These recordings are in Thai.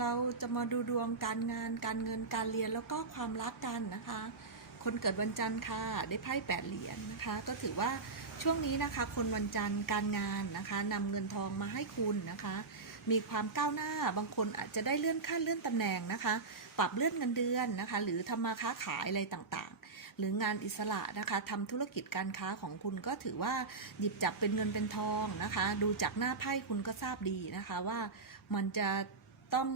เราจะมาดูดวงการงานการเงินการเรียนแล้วก็ความรักกันนะคะ คนเกิดวันจันทร์ค่ะได้ไพ่แปดเหรียญนะคะ ก็ถือว่าช่วงนี้นะคะ คนวันจันทร์การงานนะคะนำเงินทองมาให้คุณนะคะ มีความก้าวหน้าบางคนอาจจะได้เลื่อนขั้นเลื่อนตำแหน่งนะคะ ปรับเลื่อนเงินเดือนนะคะ หรือทำมาค้าขายอะไรต่างๆ หรืองานอิสระนะคะทำธุรกิจการค้าของคุณก็ถือว่าหยิบจับเป็นเงินเป็นทองนะคะ ดูจากหน้าไพ่คุณก็ทราบดีนะคะว่ามันจะ ต้อง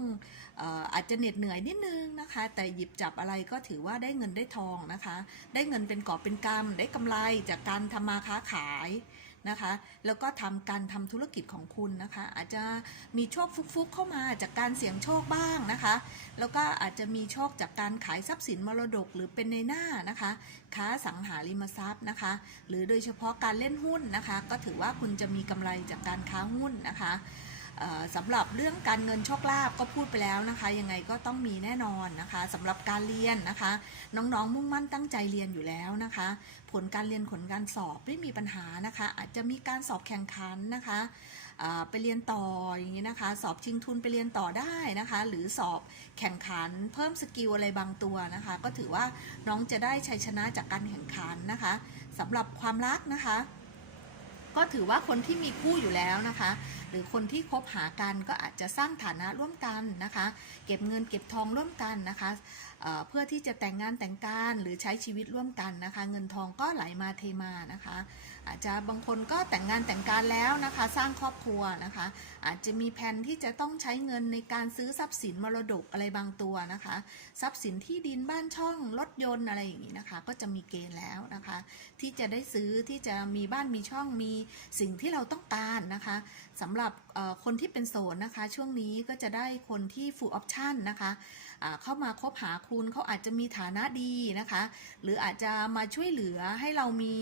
อาจจะเหน็ดเหนื่อยนิดนึงนะคะ แต่หยิบจับอะไรก็ถือว่าได้เงินได้ทองนะคะ ได้เงินเป็นกอบเป็นกำได้กำไรจากการทำมาค้าขายนะคะ แล้วก็ทำการทำธุรกิจของคุณนะคะ อาจจะมีโชคฟุกๆเข้ามาจากการเสี่ยงโชคบ้างนะคะ แล้วก็อาจจะมีโชคจากการขายทรัพย์สินมรดกหรือเป็นในหน้านะคะ ค้าสังหาริมทรัพย์นะคะ หรือโดยเฉพาะการเล่นหุ้นนะคะ ก็ถือว่าคุณจะมีกำไรจากการค้าหุ้นนะคะ สำหรับเรื่องการเงินโชคลาภก็พูดไปแล้วนะคะ ยังไงก็ต้องมีแน่นอนนะคะสำหรับการเรียนนะคะ น้องๆมุ่งมั่นตั้งใจเรียนอยู่แล้วนะคะ ผลการเรียนผลการสอบไม่มีปัญหานะคะ อาจจะมีการสอบแข่งขันนะคะไปเรียนต่ออย่างนี้นะคะ สอบชิงทุนไปเรียนต่อได้นะคะ หรือสอบแข่งขันเพิ่มสกิลอะไรบางตัวนะคะ ก็ถือว่าน้องจะได้ชัยชนะจากการแข่งขันนะคะสำหรับความรักนะคะ ก็ถือว่าคนที่มีคู่อยู่แล้วนะคะ หรือคนที่คบหากันก็อาจจะสร้างฐานะร่วมกันนะคะ เก็บเงินเก็บทองร่วมกันนะคะเเพื่อที่จะแต่งงานแต่งการหรือใช้ชีวิตร่วมกันนะคะ เงินทองก็ไหลมาเทมานะคะ อาจจะบางคนก็แต่งงานแต่งการแล้วนะคะ สร้างครอบครัวนะคะ อาจจะมีแผนที่จะต้องใช้เงินในการซื้อทรัพย์สินมรดกอะไรบางตัวนะคะ ทรัพย์สินที่ดินบ้านช่องรถยนต์อะไรอย่างนี้นะคะ ก็จะมีเกณฑ์แล้วนะคะ ที่จะได้ซื้อที่จะมีบ้านมีช่องมีสิ่งที่เราต้องการนะคะสำหรับคนที่เป็นโสดนะคะ ช่วงนี้ก็จะได้คนที่ full option นะคะ เข้ามาคบหาคุณเขาอาจจะมีฐานะดีนะคะ หรืออาจจะมาช่วยเหลือให้เรามี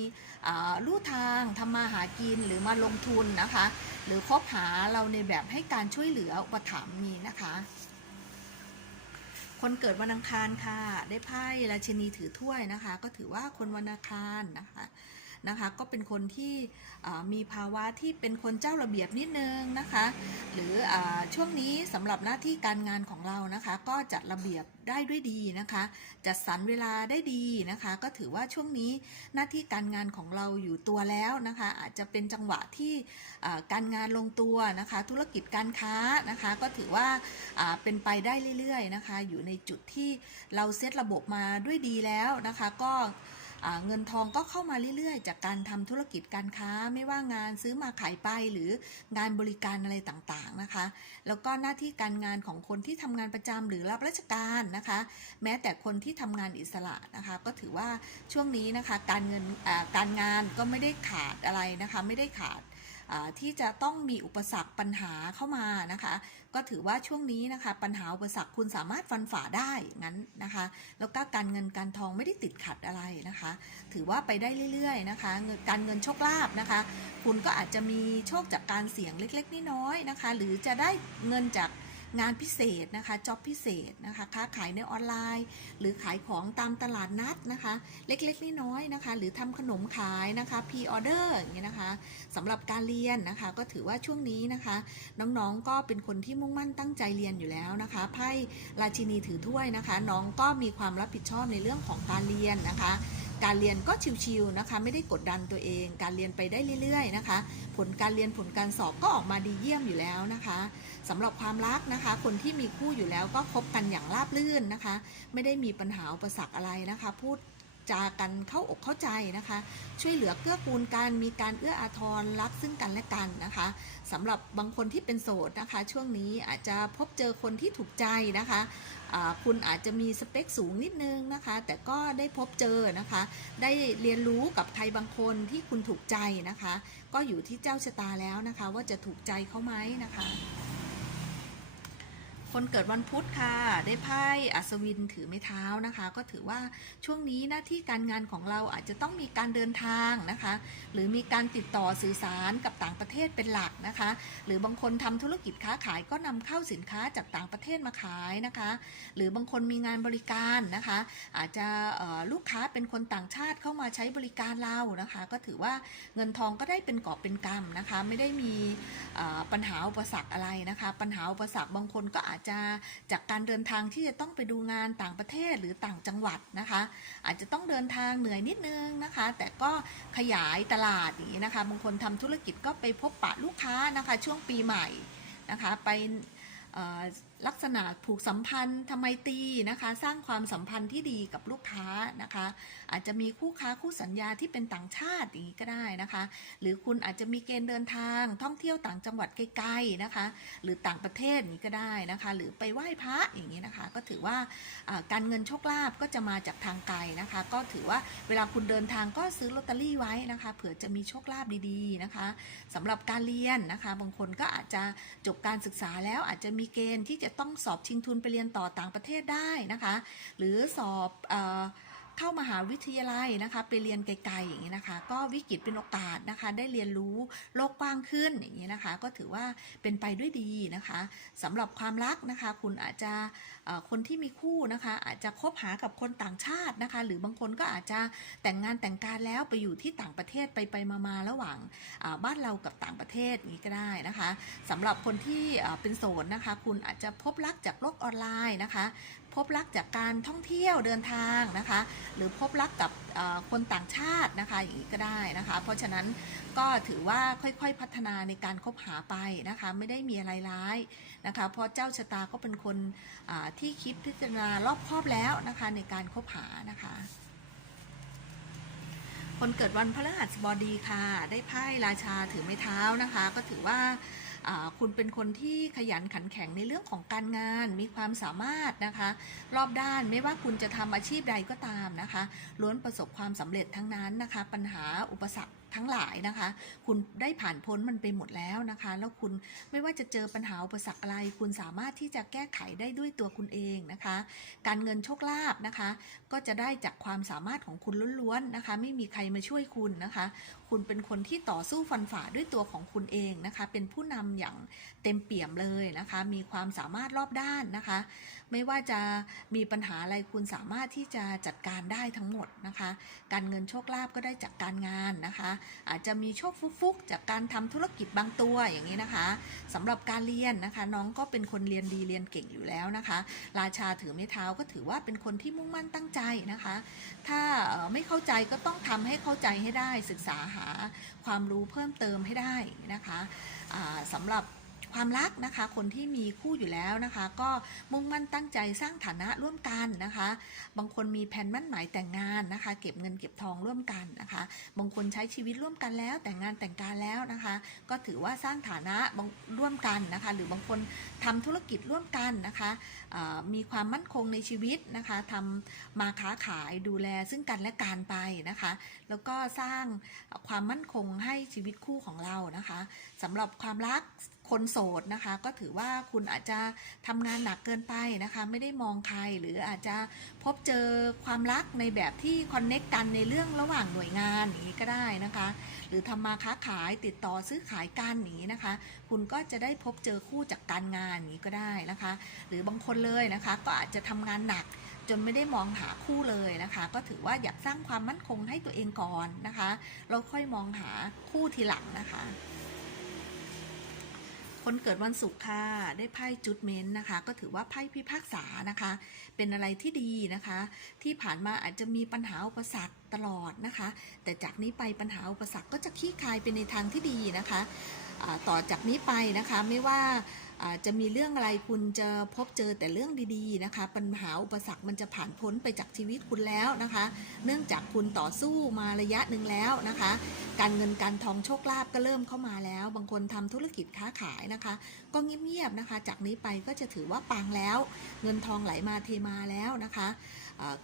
ลู่ทางทำมาหากินหรือมาลงทุนนะคะ หรือคบหาเราในแบบให้การช่วยเหลืออุปถัมภ์มีนะคะคนเกิดวันอังคารค่ะ ได้ไพ่ราชินีถือถ้วยนะคะ ก็ถือว่าคนวันอังคารนะคะ นะคะ ก็เป็นคนที่มีภาวะที่เป็นคนเจ้าระเบียบนิดนึงนะคะ หรืออช่วงนี้สำหรับหน้าที่การงานของเรานะคะ ก็จัดระเบียบได้ด้วยดีนะคะ จัดสรรเวลาได้ดีนะคะ ก็ถือว่าช่วงนี้หน้าที่การงานของเราอยู่ตัวแล้วนะคะ อาจจะเป็นจังหวะที่การงานลงตัวนะคะ ธุรกิจการค้านะคะ ก็ถือว่าเป็นไปได้เรื่อยๆนะคะ อยู่ในจุดที่เราเซตระบบมาด้วยดีแล้วนะคะ ก็ เงินทองก็เข้ามาเรื่อยๆ จากการทำธุรกิจการค้าไม่ว่างานซื้อมาขายไปหรืองานบริการอะไรต่างๆนะคะ แล้วก็หน้าที่การงานของคนที่ทำงานประจำหรือรับราชการนะคะ แม้แต่คนที่ทำงานอิสระนะคะ ก็ถือว่าช่วงนี้นะคะการเงินการงานก็ไม่ได้ขาดอะไรนะคะ ไม่ได้ขาด ที่จะต้องมีอุปสรรคปัญหาเข้ามานะคะ ก็ถือว่าช่วงนี้นะคะปัญหาอุปสรรคคุณสามารถฟันฝ่าได้งั้นนะคะ แล้วก็การเงินการทองไม่ได้ติดขัดอะไรนะคะ ถือว่าไปได้เรื่อยๆนะคะการเงินโชคลาภนะคะ คุณก็อาจจะมีโชคจากการเสี่ยงเล็ก ๆน้อยๆนะคะ หรือจะได้เงินจาก งานพิเศษนะคะจ็อบพิเศษนะคะค้าขายในออนไลน์ หรือขายของตามตลาดนัดนะคะ เล็กๆน้อยๆนะคะ หรือทำขนมขายนะคะพีออเดอร์อย่างเงี้ยนะคะสำหรับการเรียนนะคะ ก็ถือว่าช่วงนี้นะคะ น้องๆก็เป็นคนที่มุ่งมั่นตั้งใจเรียนอยู่แล้วนะคะไพ่ราชินีถือถ้วยนะคะ น้องก็มีความรับผิดชอบในเรื่องของการเรียนนะคะ การเรียนก็ชิวๆนะคะ ไม่ได้กดดันตัวเอง การเรียนไปได้เรื่อยๆนะคะ ผลการเรียนผลการสอบก็ออกมาดีเยี่ยมอยู่แล้วนะคะสำหรับความรักนะคะ คนที่มีคู่อยู่แล้วก็คบกันอย่างราบรื่นนะคะ ไม่ได้มีปัญหาอุปสรรคอะไรนะคะ พูด จากันเข้าอกเข้าใจนะคะ ช่วยเหลือเกื้อกูลกันมีการเอื้ออาทรรักซึ่งกันและกันนะคะสำหรับบางคนที่เป็นโสดนะคะ ช่วงนี้อาจจะพบเจอคนที่ถูกใจนะคะคุณอาจจะมีสเปคสูงนิดนึงนะคะ แต่ก็ได้พบเจอนะคะ ได้เรียนรู้กับใครบางคนที่คุณถูกใจนะคะ ก็อยู่ที่เจ้าชะตาแล้วนะคะ ว่าจะถูกใจเขาไหมนะคะ คนเกิดวันพุธค่ะ ได้ไพ่อัศวินถือไม้เท้านะคะ ก็ถือว่าช่วงนี้หน้าที่การงานของเราอาจจะต้องมีการเดินทางนะคะ หรือมีการติดต่อสื่อสารกับต่างประเทศเป็นหลักนะคะ หรือบางคนทำธุรกิจค้าขายก็นำเข้าสินค้าจากต่างประเทศมาขายนะคะ หรือบางคนมีงานบริการนะคะ อาจจะลูกค้าเป็นคนต่างชาติเข้ามาใช้บริการเรานะคะ ก็ถือว่าเงินทองก็ได้เป็นกอบเป็นกำนะคะ ไม่ได้มีปัญหาอุปสรรคอะไรนะคะ ปัญหาอุปสรรคบางคนก็อาจจจะจากการเดินทางที่จะต้องไปดูงานต่างประเทศหรือต่างจังหวัดนะคะ อาจจะต้องเดินทางเหนื่อยนิดนึงนะคะ แต่ก็ขยายตลาดนี้นะคะบางคนทำธุรกิจก็ไปพบปะลูกค้านะคะ ช่วงปีใหม่นะคะ ไปเลักษณะผูกสัมพันธ์ทำไมตีนะคะ สร้างความสัมพันธ์ที่ดีกับลูกค้านะคะ อาจจะมีคู่ค้าคู่สัญญาที่เป็นต่างชาติอย่างนี้ก็ได้นะคะ หรือคุณอาจจะมีเกณฑ์เดินทาง ท่องเที่ยวต่างจังหวัดไกลๆนะคะ หรือต่างประเทศนี้ก็ได้นะคะ หรือไปไหว้พระอย่างนี้นะคะ ก็ถือว่าการเงินโชคลาภก็จะมาจากทางไกลนะคะ ก็ถือว่าเวลาคุณเดินทางก็ซื้อลอตเตอรี่ไว้นะคะเผื่อจะมีโชคลาภดีๆนะคะสำหรับการเรียนนะคะ บางคนก็อาจจะจบการศึกษาแล้วอาจจะมีเกณฑ์ที่จะต้องสอบชิงทุนไปเรียนต่อต่างประเทศได้นะคะ หรือสอบอ เข้ามหาวิทยาลัยนะคะ ไปเรียนไกลๆอย่างนี้นะคะ ก็วิกฤตเป็นโอกาสนะคะ ได้เรียนรู้โลกกว้างขึ้นอย่างนี้นะคะ ก็ถือว่าเป็นไปด้วยดีนะคะสำหรับความรักนะคะ คุณอาจจะคนที่มีคู่นะคะ อาจจะคบหากับคนต่างชาตินะคะ หรือบางคนก็อาจจะแต่งงานแต่งการแล้วไปอยู่ที่ต่างประเทศไปไปมาๆระหว่างบ้านเรากับต่างประเทศนี้ก็ได้นะคะสำหรับคนที่เป็นโสดนะคะ คุณอาจจะพบรักจากโลกออนไลน์นะคะ บรักจากการท่องเที่ยวเดินทางนะคะ หรือพบรักกับคนต่างชาตินะคะอย่างนี้ก็ได้นะคะ เพราะฉะนั้นก็ถือว่าค่อยๆพัฒนาในการคบหาไปนะคะ ไม่ได้มีอะไรร้ายนะคะ เพราะเจ้าชะตาก็เป็นคนที่คิดพิจารณารอบคอบแล้วนะคะในการคบหานะคะคนเกิดวันพฤหัสบดีค่ะ ได้ไพ่ราชาถือไม้เท้านะคะ ก็ถือว่า คุณเป็นคนที่ขยันขันแข็งในเรื่องของการงาน มีความสามารถนะคะ รอบด้านไม่ว่าคุณจะทำอาชีพใดก็ตามนะคะ ล้วนประสบความสำเร็จทั้งนั้นนะคะ ปัญหาอุปสรรค ทั้งหลายนะคะ คุณได้ผ่านพ้นมันไปหมดแล้วนะคะ แล้วคุณไม่ว่าจะเจอปัญหาอุปสรรคอะไร คุณสามารถที่จะแก้ไขได้ด้วยตัวคุณเองนะคะ การเงินโชคลาภนะคะ ก็จะได้จากความสามารถของคุณล้วนๆนะคะ ไม่มีใครมาช่วยคุณนะคะ คุณเป็นคนที่ต่อสู้ฟันฝ่าด้วยตัวของคุณเองนะคะ เป็นผู้นำอย่างเต็มเปี่ยมเลยนะคะ มีความสามารถรอบด้านนะคะไม่ว่าจะมีปัญหาอะไรคุณสามารถที่จะจัดการได้ทั้งหมดนะคะ การเงินโชคลาภก็ได้จากการงานนะคะ อาจจะมีโชคฟุกๆ จากการทำธุรกิจบางตัวอย่างนี้นะคะสำหรับการเรียนนะคะ น้องก็เป็นคนเรียนดีเรียนเก่งอยู่แล้วนะคะ ราชาถือไม้เท้าก็ถือว่าเป็นคนที่มุ่งมั่นตั้งใจนะคะ ถ้าไม่เข้าใจก็ต้องทำให้เข้าใจให้ได้ศึกษาหาความรู้เพิ่มเติมให้ได้นะคะอ่าสำหรับ ความรักนะคะ คนที่มีคู่อยู่แล้วนะคะ ก็มุ่งมั่นตั้งใจสร้างฐานะร่วมกันนะคะ บางคนมีแผนมั่นหมายแต่งงานนะคะ เก็บเงินเก็บทองร่วมกันนะคะ บางคนใช้ชีวิตร่วมกันแล้ว แต่งงานแต่งการแล้วนะคะ ก็ถือว่าสร้างฐานะร่วมกันนะคะ หรือบางคนทำธุรกิจร่วมกันนะคะมีความมั่นคงในชีวิตนะคะทำมาค้าขายดูแลซึ่งกันและกันไปนะคะ แล้วก็สร้างความมั่นคงให้ชีวิตคู่ของเรานะคะสำหรับความรัก คนโสดนะคะ ก็ถือว่าคุณอาจจะทำงานหนักเกินไปนะคะ ไม่ได้มองใครหรืออาจจะพบเจอความรักในแบบที่คอนเน็กกันในเรื่องระหว่างหน่วยงานอย่างนี้ก็ได้นะคะ หรือทำมาค้าขายติดต่อซื้อขายกันอย่างนี้นะคะ คุณก็จะได้พบเจอคู่จากการงานอย่างนี้ก็ได้นะคะ หรือบางคนเลยนะคะ ก็อาจจะทำงานหนักจนไม่ได้มองหาคู่เลยนะคะ ก็ถือว่าอยากสร้างความมั่นคงให้ตัวเองก่อนนะคะแล้วค่อยมองหาคู่ทีหลังนะคะ คนเกิดวันศุกร์ค่ะ ได้ไพ่จุดเมนนะคะ ก็ถือว่าไพ่พิพากษานะคะ เป็นอะไรที่ดีนะคะ ที่ผ่านมาอาจจะมีปัญหาอุปสรรคตลอดนะคะ แต่จากนี้ไปปัญหาอุปสรรคก็จะคลี่คลายไปในทางที่ดีนะคะ ต่อจากนี้ไปนะคะไม่ว่า จะมีเรื่องอะไรคุณจะพบเจอแต่เรื่องดีๆนะคะ ปัญหาอุปสรรคมันจะผ่านพ้นไปจากชีวิตคุณแล้วนะคะ เนื่องจากคุณต่อสู้มาระยะหนึ่งแล้วนะคะ การเงินการทองโชคลาภก็เริ่มเข้ามาแล้ว บางคนทำธุรกิจค้าขายนะคะ ก็เงียบๆนะคะ จากนี้ไปก็จะถือว่าปังแล้ว เงินทองไหลมาเทมาแล้วนะคะ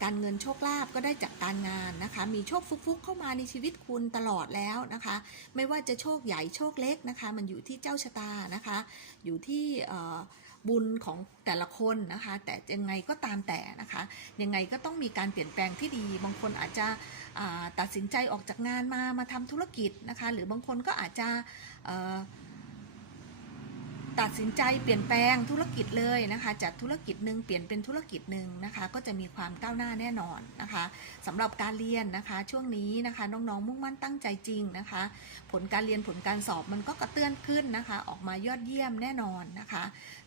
การเงินโชคลาภก็ได้จากการงานนะคะ มีโชคฟุกๆเข้ามาในชีวิตคุณตลอดแล้วนะคะ ไม่ว่าจะโชคใหญ่โชคเล็กนะคะ มันอยู่ที่เจ้าชะตานะคะ อยู่ที่บุญของแต่ละคนนะคะ แต่ยังไงก็ตามแต่นะคะ ยังไงก็ต้องมีการเปลี่ยนแปลงที่ดี บางคนอาจจะตัดสินใจออกจากงานมามาทำธุรกิจนะคะ หรือบางคนก็อาจจะ ตัดสินใจเปลี่ยนแปลงธุรกิจเลยนะคะจากธุรกิจหนึ่งเปลี่ยนเป็นธุรกิจหนึ่งนะคะก็จะมีความก้าวหน้าแน่นอนนะคะสำหรับการเรียนนะคะช่วงนี้นะคะน้องๆมุ่งมั่นตั้งใจจริงนะคะ ผลการเรียนผลการสอบมันก็กระเตื้อนขึ้นนะคะ ออกมายอดเยี่ยมแน่นอนนะคะ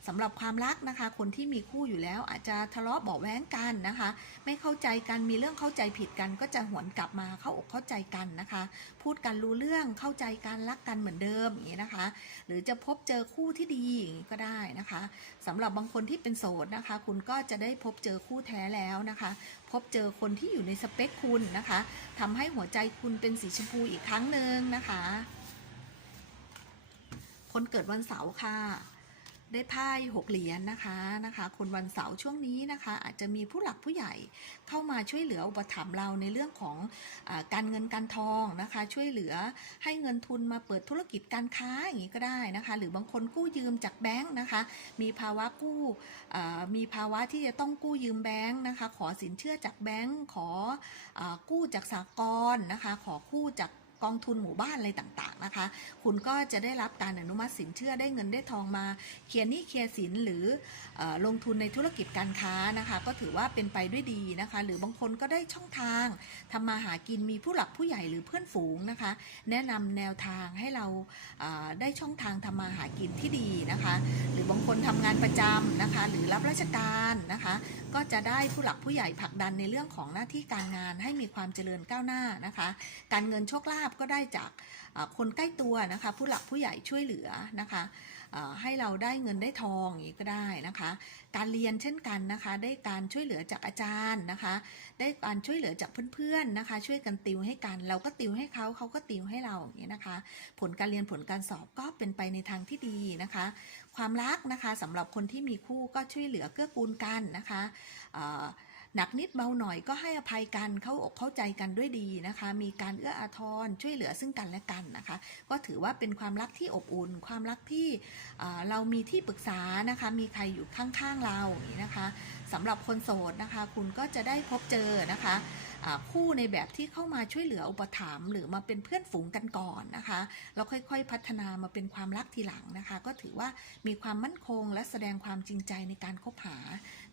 สำหรับความรักนะคะ คนที่มีคู่อยู่แล้วอาจจะทะเลาะเบาแว้งกันนะคะ ไม่เข้าใจกันมีเรื่องเข้าใจผิดกันก็จะหวนกลับมาเข้าอกเข้าใจกันนะคะ พูดกันรู้เรื่องเข้าใจกันรักกันเหมือนเดิมอย่างนี้นะคะ หรือจะพบเจอคู่ที่ดีอย่างนี้ก็ได้นะคะสำหรับบางคนที่เป็นโสดนะคะ คุณก็จะได้พบเจอคู่แท้แล้วนะคะ พบเจอคนที่อยู่ในสเปคคุณนะคะทำให้หัวใจคุณเป็นสีชมพูอีกครั้งหนึ่งนะคะ คนเกิดวันเสาร์ค่ะ ได้ไพ่หกเหรียญนะคะนะคะ คนวันเสาร์ช่วงนี้นะคะ อาจจะมีผู้หลักผู้ใหญ่เข้ามาช่วยเหลืออุปถัมภ์เราในเรื่องของอการเงินการทองนะคะ ช่วยเหลือให้เงินทุนมาเปิดธุรกิจการค้าอย่างนี้ก็ได้นะคะ หรือบางคนกู้ยืมจากแบงค์นะคะ มีภาวะกู้มีภาวะที่จะต้องกู้ยืมแบงค์นะคะ ขอสินเชื่อจากแบงค์ขออกู้จากสากลนะคะ ขอกู้จาก กองทุนหมู่บ้านอะไรต่างๆนะคะ คุณก็จะได้รับการอนุมัติสินเชื่อได้เงินได้ทองมาเคลียร์หนี้เคลียร์สินหรืออลงทุนในธุรกิจการค้านะคะ ก็ถือว่าเป็นไปด้วยดีนะคะ หรือบางคนก็ได้ช่องทางทำมาหากินมีผู้หลักผู้ใหญ่หรือเพื่อนฝูงนะคะ แนะนำแนวทางให้เราได้ช่องทางทำมาหากินที่ดีนะคะ หรือบางคนทำงานประจำนะคะ หรือรับราชการนะคะ ก็จะได้ผู้หลักผู้ใหญ่ผลักดันในเรื่องของหน้าที่การงานให้มีความเจริญก้าวหน้านะคะ การเงินโชคลาภก็ได้จากคนใกล้ตัวนะคะ ผู้หลักผู้ใหญ่ช่วยเหลือนะคะให้เราได้เงินได้ทองอย่างนี้ก็ได้นะคะ การเรียนเช่นกันนะคะ ได้การช่วยเหลือจากอาจารย์นะคะ ได้การช่วยเหลือจากเพื่อนๆนะคะ ช่วยกันติวให้กัน เราก็ติวให้เขาเขาก็ติวให้เราอย่างนี้นะคะ ผลการเรียนผลการสอบก็เป็นไปในทางที่ดีนะคะ ความรักนะคะสำหรับคนที่มีคู่ก็ช่วยเหลือเกื้อกูลกันนะคะ หนักนิดเบาหน่อยก็ให้อภัยกันเข้าอกเข้าใจกันด้วยดีนะคะ มีการเอื้ออาทรช่วยเหลือซึ่งกันและกันนะคะ ก็ถือว่าเป็นความรักที่อบอุ่น ความรักที่เรามีที่ปรึกษานะคะ มีใครอยู่ข้างๆเราอย่างนี้นะคะสำหรับคนโสดนะคะ คุณก็จะได้พบเจอนะคะคู่ในแบบที่เข้ามาช่วยเหลืออุปถัมภ์หรือมาเป็นเพื่อนฝูงกันก่อนนะคะแล้วค่อยๆพัฒนามาเป็นความรักทีหลังนะคะ ก็ถือว่ามีความมั่นคงและแสดงความจริงใจในการคบหา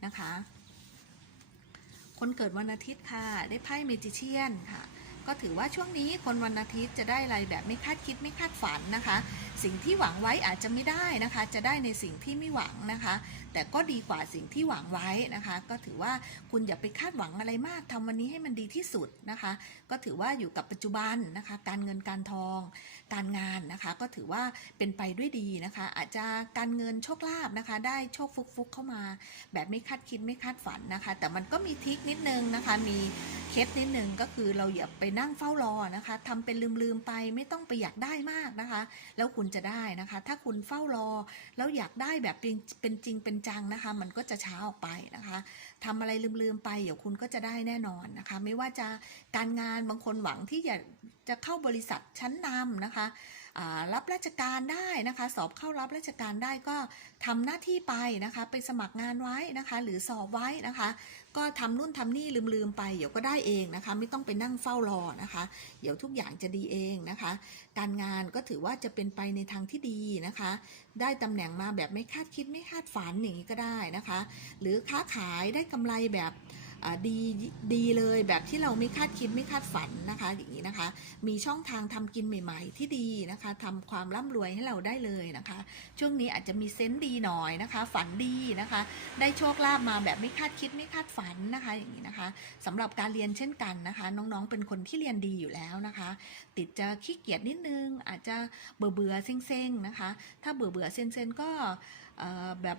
นะคะ คนเกิดวันอาทิตย์ค่ะ ได้ไพ่เมจิเชียนค่ะ ก็ถือว่าช่วงนี้คนวันอาทิตย์จะได้อะไรแบบไม่คาดคิดไม่คาดฝันนะคะ สิ่งที่หวังไว้อาจจะไม่ได้นะคะ จะได้ในสิ่งที่ไม่หวังนะคะ แต่ก็ดีกว่าสิ่งที่หวังไว้นะคะ ก็ถือว่าคุณอย่าไปคาดหวังอะไรมากทำวันนี้ให้มันดีที่สุดนะคะ ก็ถือว่าอยู่กับปัจจุบันนะคะ การเงินการทอง การงานนะคะ ก็ถือว่าเป็นไปด้วยดีนะคะ อาจจะการเงินโชคลาภนะคะ ได้โชคฟุกๆเข้ามา แบบไม่คาดคิดไม่คาดฝันนะคะ แต่มันก็มีทริคนิดนึงนะคะ มีเคล็ดนิดนึงก็คือเราอย่าไปนั่งเฝ้ารอนะคะทำเป็นลืมๆไปไม่ต้องไปอยากได้มากนะคะ แล้วคุณจะได้นะคะ ถ้าคุณเฝ้ารอ แล้วอยากได้แบบเป็นจริงเป็นจังนะคะ มันก็จะช้าออกไปนะคะทำอะไรลืมๆไปเดี๋ยวคุณก็จะได้แน่นอนนะคะ ไม่ว่าจะการงานบางคนหวังที่จะจะเข้าบริษัทชั้นนำนะคะ รับราชการได้นะคะ สอบเข้ารับราชการได้ก็ทำหน้าที่ไปนะคะ ไปสมัครงานไว้นะคะ หรือสอบไว้นะคะ ก็ทำนู่นทำนี่ลืมๆไปเดี๋ยวก็ได้เองนะคะ ไม่ต้องไปนั่งเฝ้ารอนะคะ เดี๋ยวทุกอย่างจะดีเองนะคะ การงานก็ถือว่าจะเป็นไปในทางที่ดีนะคะ ได้ตำแหน่งมาแบบไม่คาดคิดไม่คาดฝันอย่างนี้ก็ได้นะคะ หรือค้าขายได้กำไรแบบ ดีดีเลยแบบที่เราไม่คาดคิดไม่คาดฝันนะคะอย่างนี้นะคะ มีช่องทางทำกินใหม่ ๆ ที่ดีนะคะทำความร่ำรวยให้เราได้เลยนะคะ ช่วงนี้อาจจะมีเซนส์ดีหน่อยนะคะ ฝันดีนะคะ ได้โชคลาภมาแบบไม่คาดคิดไม่คาดฝันนะคะอย่างนี้นะคะสำหรับการเรียนเช่นกันนะคะ น้องๆเป็นคนที่เรียนดีอยู่แล้วนะคะ ติดจะขี้เกียจนิดนึง อาจจะเบื่อเบื่อเซ็งๆนะคะ ถ้าเบื่อเบื่อเซ็งๆก็แบบ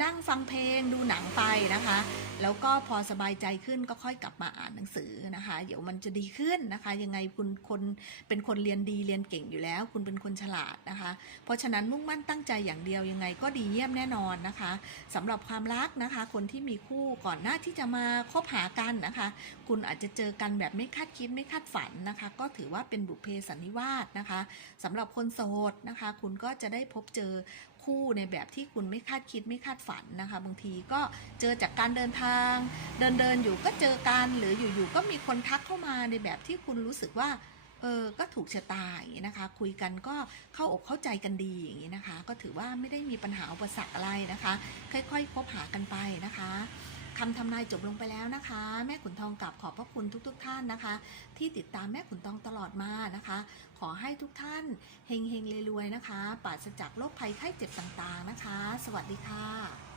นั่งฟังเพลงดูหนังไปนะคะ แล้วก็พอสบายใจขึ้นก็ค่อยกลับมาอ่านหนังสือนะคะ เดี๋ยวมันจะดีขึ้นนะคะ ยังไงคุณคนเป็นคนเรียนดีเรียนเก่งอยู่แล้ว คุณเป็นคนฉลาดนะคะ เพราะฉะนั้นมุ่งมั่นตั้งใจอย่างเดียวยังไงก็ดีเยี่ยมแน่นอนนะคะสำหรับความรักนะคะ คนที่มีคู่ก่อนหน้าที่จะมาคบหากันนะคะ คุณอาจจะเจอกันแบบไม่คาดคิดไม่คาดฝันนะคะ ก็ถือว่าเป็นบุพเพสันนิวาสนะคะสำหรับคนโสดนะคะ คุณก็จะได้พบเจอ คู่ในแบบที่คุณไม่คาดคิดไม่คาดฝันนะคะ บางทีก็เจอจากการเดินทาง เดินเดินอยู่ก็เจอกันหรืออยู่ๆก็มีคนทักเข้ามาในแบบที่คุณรู้สึกว่าเออก็ถูกชะตาอย่างนี้นะคะ คุยกันก็เข้าอกเข้าใจกันดีอย่างนี้นะคะ ก็ถือว่าไม่ได้มีปัญหาอุปสรรคอะไรนะคะ ค่อยๆคบหากันไปนะคะ คำทำนายจบลงไปแล้วนะคะ แม่ขุนทองกลับขอบพระคุณทุกๆทท่านนะคะ ที่ติดตามแม่ขุนทองตลอดมานะคะ ขอให้ทุกท่านเฮงเฮงเรวยๆนะคะปราศจากโรคภัยไข้เจ็บต่างๆนะคะ สวัสดีค่ะ